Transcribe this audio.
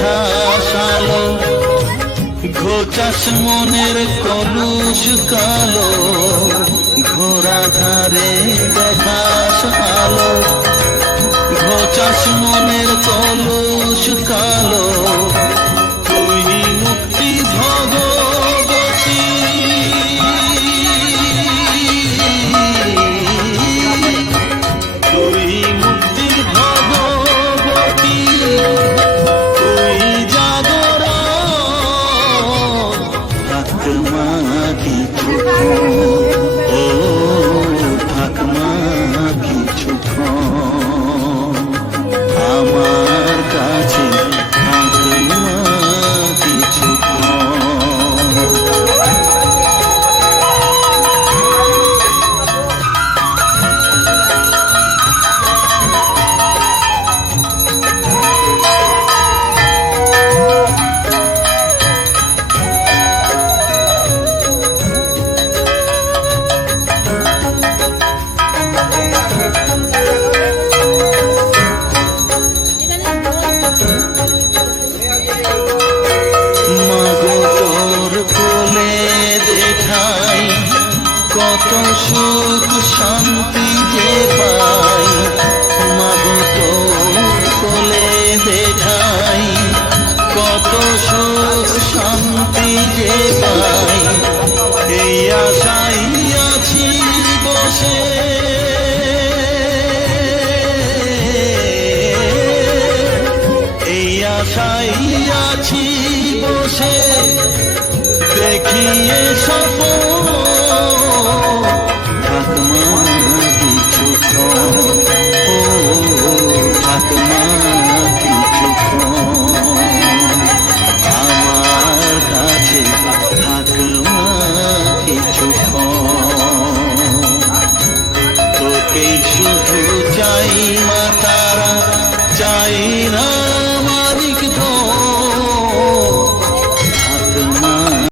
ধারে দেখা সালো ঘোচাস মনের কলুষ কালো, ঘোড়া ধারে দেখাস আলো, ঘোচাস মনের কলুষ কালো আশাই আছি বসে দেখিয়ে কিছু আমার কাছে ঠাকমা কিছু তোকেই শুধু চাই